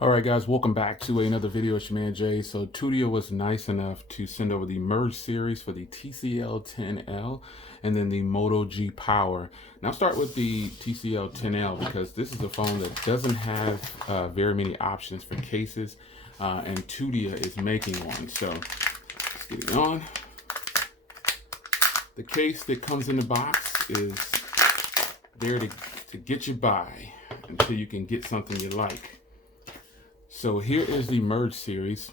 All right, guys, welcome back to another video. It's your man Jay. So Tudia was nice enough to send over the Merge series for the TCL 10L and then the Moto G Power. Now start with the TCL 10L because this is a phone that doesn't have very many options for cases, and Tudia is making one. So let's get it on. The case that comes in the box is there to get you by until you can get something you like. So here is the Merge series.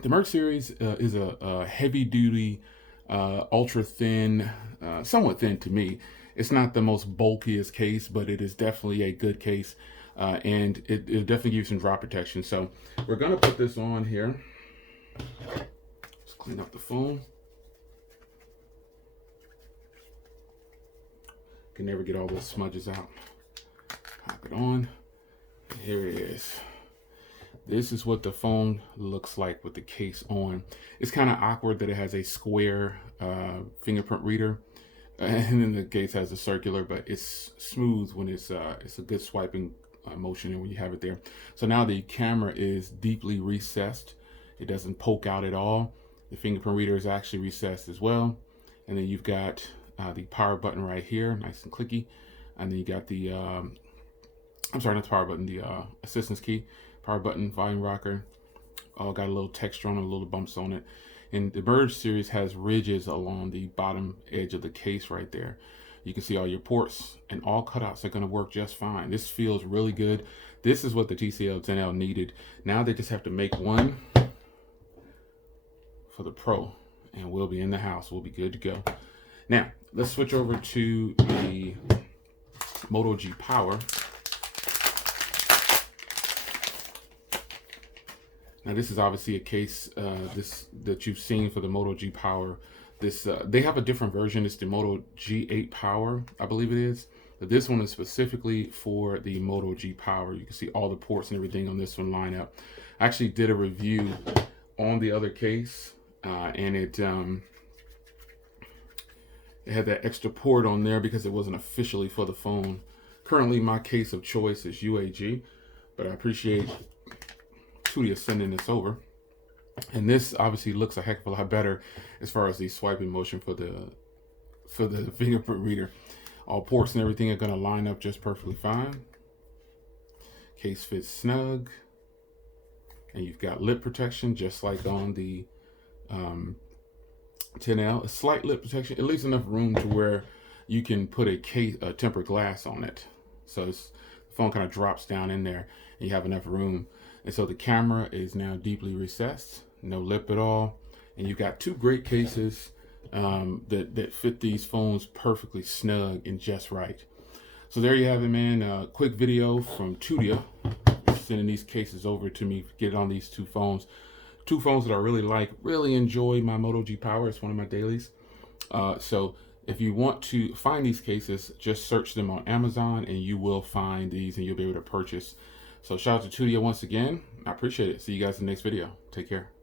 The Merge series is a heavy-duty, ultra-thin, somewhat thin to me. It's not the most bulkiest case, but it is definitely a good case, and it'll definitely give you some drop protection. So we're going to put this on here. Let's clean up the phone. Can never get all those smudges out. Pop it on. Here it is. This is what the phone looks like with the case on. It's kind of awkward that it has a square fingerprint reader, and then the case has a circular, but it's smooth when it's a good swiping motion and when you have it there. So now the camera is deeply recessed. It doesn't poke out at all. The fingerprint reader is actually recessed as well. And then you've got the power button right here, nice and clicky. And then you got the, I'm sorry, not the power button, the assistance key. Power button, volume rocker, all got a little texture on it, a little bumps on it. And the Merge series has ridges along the bottom edge of the case right there. You can see all your ports, and all cutouts are gonna work just fine. This feels really good. This is what the TCL 10L needed. Now they just have to make one for the Pro, and we'll be in the house. We'll be good to go. Now, let's switch over to the Moto G Power. Now this is obviously a case that you've seen for the Moto G Power. They have a different version. It's the Moto G Power, I believe it is. But this one is specifically for the Moto G Power. You can see all the ports and everything on this one line up. I actually did a review on the other case, and it had that extra port on there because it wasn't officially for the phone. Currently, my case of choice is UAG, but I appreciate Tudia sending this over, and this obviously looks a heck of a lot better as far as the swiping motion for the fingerprint reader. All ports and everything are going to line up just perfectly fine. Case fits snug, and you've got lip protection just like on the 10L. A slight lip protection. It leaves enough room to where you can put a tempered glass on it, so the phone kind of drops down in there and you have enough room. And so the camera is now deeply recessed, no lip at all. And you've got two great cases that fit these phones perfectly snug and just right. So there you have it, man. Quick video from Tudia, sending these cases over to me, get on these two phones. Two phones that I really like, really enjoy my Moto G Power. It's one of my dailies. So if you want to find these cases, just search them on Amazon and you will find these and you'll be able to purchase. So shout out to Tudia once again. I appreciate it. See you guys in the next video. Take care.